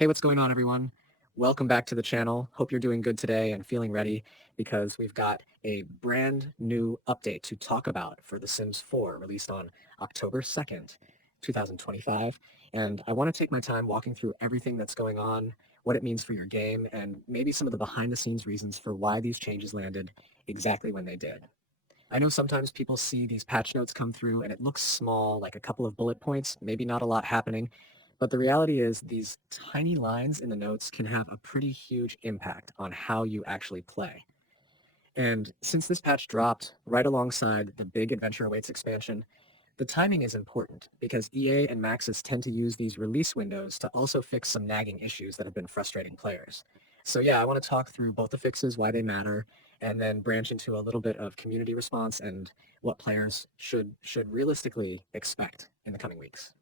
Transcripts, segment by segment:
Hey, what's going on, everyone? Welcome back to the channel. Hope you're doing good today and feeling ready because we've got a brand new update to talk about for The Sims 4, released on October 2nd, 2025. And I want to take my time walking through everything that's going on, what it means for your game, and maybe some of the behind-the-scenes reasons for why these changes landed exactly when they did. I know sometimes people see these patch notes come through and it looks small, like a couple of bullet points, maybe not a lot happening, but the reality is these tiny lines in the notes can have a pretty huge impact on how you actually play. And since this patch dropped right alongside the big Adventure Awaits expansion, the timing is important because EA and Maxis tend to use these release windows to also fix some nagging issues that have been frustrating players. So yeah, I want to talk through both the fixes, why they matter, and then branch into a little bit of community response and what players should realistically expect in the coming weeks.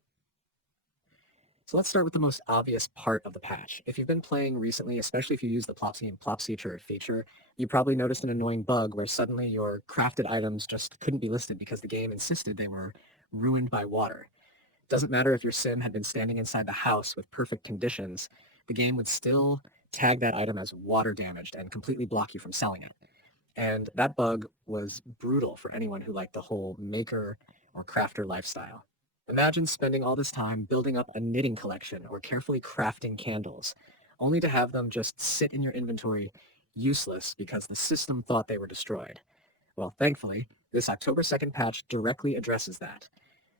So let's start with the most obvious part of the patch. If you've been playing recently, especially if you use the Plopsy and Plopsy feature, you probably noticed an annoying bug where suddenly your crafted items just couldn't be listed because the game insisted they were ruined by water. Doesn't matter if your sim had been standing inside the house with perfect conditions, the game would still tag that item as water damaged and completely block you from selling it. And that bug was brutal for anyone who liked the whole maker or crafter lifestyle. Imagine spending all this time building up a knitting collection or carefully crafting candles, only to have them just sit in your inventory useless because the system thought they were destroyed. Well, thankfully, this October 2nd patch directly addresses that.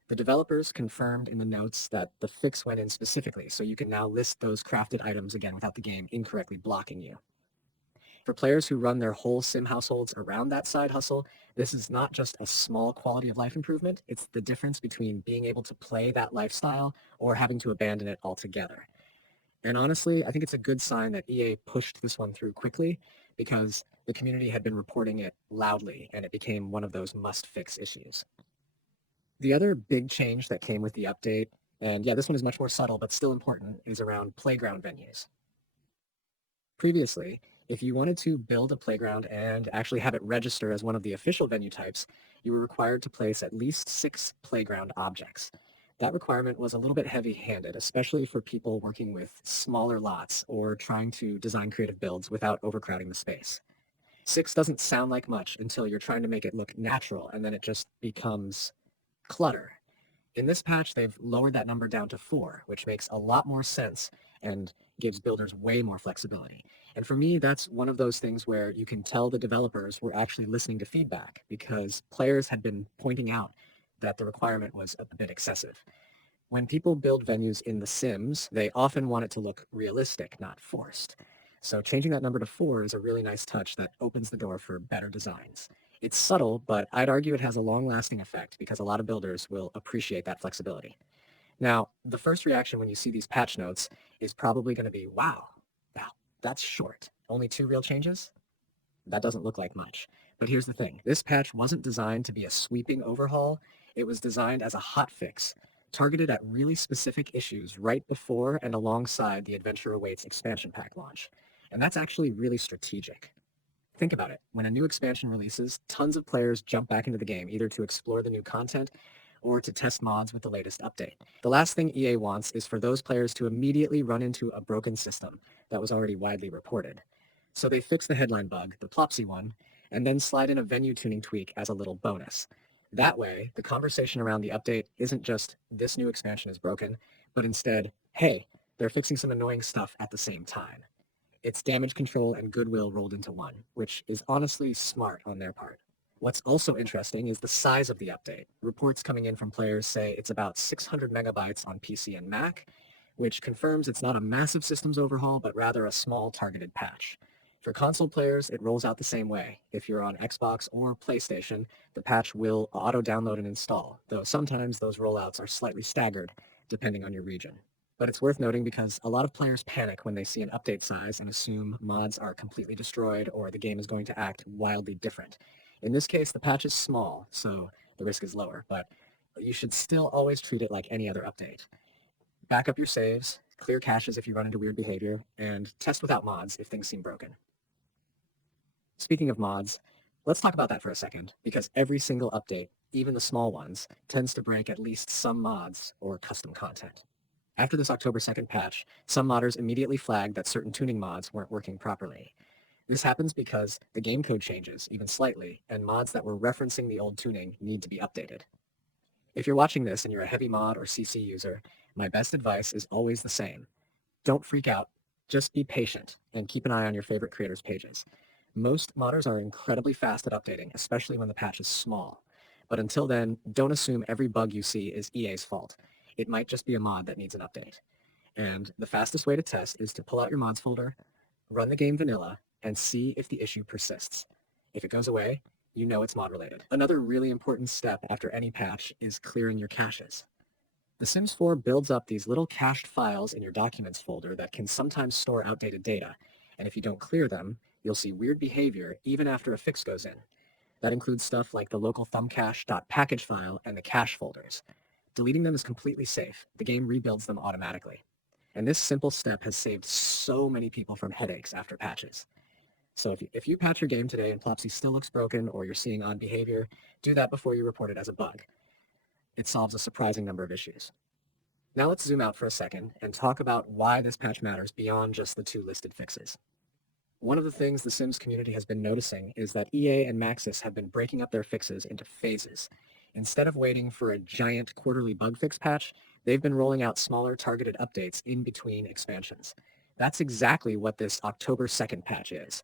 The developers confirmed in the notes that the fix went in specifically, so you can now list those crafted items again without the game incorrectly blocking you. For players who run their whole sim households around that side hustle, this is not just a small quality of life improvement, it's the difference between being able to play that lifestyle or having to abandon it altogether. And honestly, I think it's a good sign that EA pushed this one through quickly because the community had been reporting it loudly and it became one of those must-fix issues. The other big change that came with the update, and yeah, this one is much more subtle but still important, is around playground venues. Previously, if you wanted to build a playground and actually have it register as one of the official venue types, you were required to place at least 6 playground objects. That requirement was a little bit heavy-handed, especially for people working with smaller lots or trying to design creative builds without overcrowding the space. 6 doesn't sound like much until you're trying to make it look natural, and then it just becomes clutter. In this patch, they've lowered that number down to 4, which makes a lot more sense and gives builders way more flexibility. And for me, that's one of those things where you can tell the developers were actually listening to feedback because players had been pointing out that the requirement was a bit excessive. When people build venues in The Sims, they often want it to look realistic, not forced. So changing that number to 4 is a really nice touch that opens the door for better designs. It's subtle, but I'd argue it has a long-lasting effect because a lot of builders will appreciate that flexibility. Now, the first reaction when you see these patch notes is probably going to be, wow, that's short. Only 2 real changes? That doesn't look like much. But here's the thing. This patch wasn't designed to be a sweeping overhaul. It was designed as a hot fix, targeted at really specific issues right before and alongside the Adventure Awaits expansion pack launch. And that's actually really strategic. Think about it. When a new expansion releases, tons of players jump back into the game, either to explore the new content or to test mods with the latest update. The last thing EA wants is for those players to immediately run into a broken system that was already widely reported. So they fix the headline bug, the Plopsy one, and then slide in a venue tuning tweak as a little bonus. That way, the conversation around the update isn't just, this new expansion is broken, but instead, hey, they're fixing some annoying stuff at the same time. It's damage control and goodwill rolled into one, which is honestly smart on their part. What's also interesting is the size of the update. Reports coming in from players say it's about 600 megabytes on PC and Mac, which confirms it's not a massive systems overhaul, but rather a small targeted patch. For console players, it rolls out the same way. If you're on Xbox or PlayStation, the patch will auto-download and install, though sometimes those rollouts are slightly staggered, depending on your region. But it's worth noting because a lot of players panic when they see an update size and assume mods are completely destroyed or the game is going to act wildly different. In this case, the patch is small, so the risk is lower, but you should still always treat it like any other update. Back up your saves, clear caches if you run into weird behavior, and test without mods if things seem broken. Speaking of mods, let's talk about that for a second, because every single update, even the small ones, tends to break at least some mods or custom content. After this October 2nd patch, some modders immediately flagged that certain tuning mods weren't working properly. This happens because the game code changes, even slightly, and mods that were referencing the old tuning need to be updated. If you're watching this and you're a heavy mod or CC user, my best advice is always the same. Don't freak out, just be patient and keep an eye on your favorite creators' pages. Most modders are incredibly fast at updating, especially when the patch is small. But until then, don't assume every bug you see is EA's fault. It might just be a mod that needs an update. And the fastest way to test is to pull out your mods folder, run the game vanilla, and see if the issue persists. If it goes away, you know it's mod related. Another really important step after any patch is clearing your caches. The Sims 4 builds up these little cached files in your documents folder that can sometimes store outdated data, and if you don't clear them, you'll see weird behavior even after a fix goes in. That includes stuff like the local thumbcache.package file and the cache folders. Deleting them is completely safe. The game rebuilds them automatically. And this simple step has saved so many people from headaches after patches. So if you patch your game today and Plopsy still looks broken or you're seeing odd behavior, do that before you report it as a bug. It solves a surprising number of issues. Now let's zoom out for a second and talk about why this patch matters beyond just the two listed fixes. One of the things the Sims community has been noticing is that EA and Maxis have been breaking up their fixes into phases. Instead of waiting for a giant quarterly bug fix patch, they've been rolling out smaller targeted updates in between expansions. That's exactly what this October 2nd patch is.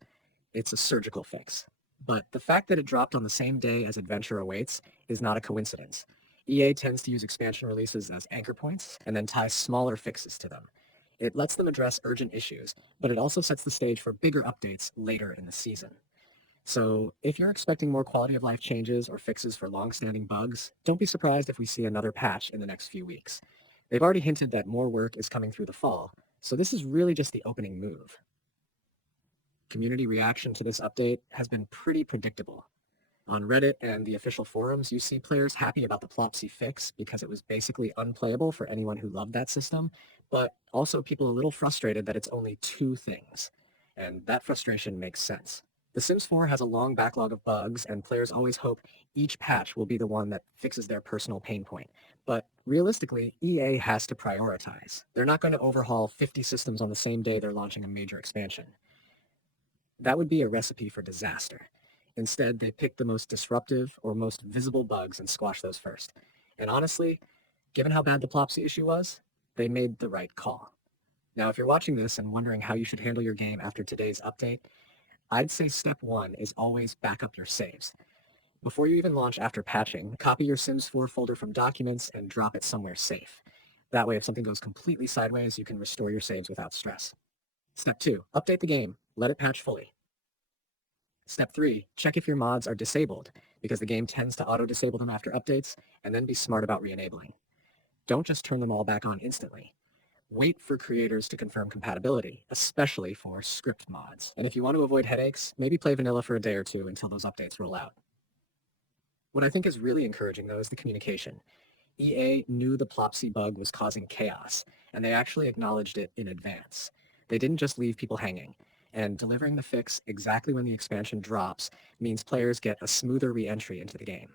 It's a surgical fix. But the fact that it dropped on the same day as Adventure Awaits is not a coincidence. EA tends to use expansion releases as anchor points and then ties smaller fixes to them. It lets them address urgent issues, but it also sets the stage for bigger updates later in the season. So if you're expecting more quality of life changes or fixes for long-standing bugs, don't be surprised if we see another patch in the next few weeks. They've already hinted that more work is coming through the fall, so this is really just the opening move. Community reaction to this update has been pretty predictable. On Reddit and the official forums, you see players happy about the Plopsy fix because it was basically unplayable for anyone who loved that system, but also people a little frustrated that it's only two things. And that frustration makes sense. The Sims 4 has a long backlog of bugs, and players always hope each patch will be the one that fixes their personal pain point. But realistically, EA has to prioritize. They're not going to overhaul 50 systems on the same day they're launching a major expansion. That would be a recipe for disaster. Instead, they picked the most disruptive or most visible bugs and squashed those first. And honestly, given how bad the Plopsy issue was, they made the right call. Now, if you're watching this and wondering how you should handle your game after today's update, I'd say step one is always back up your saves. Before you even launch after patching, copy your Sims 4 folder from Documents and drop it somewhere safe. That way, if something goes completely sideways, you can restore your saves without stress. Step 2, update the game. Let it patch fully. Step 3, check if your mods are disabled, because the game tends to auto-disable them after updates, and then be smart about re-enabling. Don't just turn them all back on instantly. Wait for creators to confirm compatibility, especially for script mods. And if you want to avoid headaches, maybe play vanilla for a day or two until those updates roll out. What I think is really encouraging, though, is the communication. EA knew the Plopsy bug was causing chaos, and they actually acknowledged it in advance. They didn't just leave people hanging. And delivering the fix exactly when the expansion drops means players get a smoother re-entry into the game.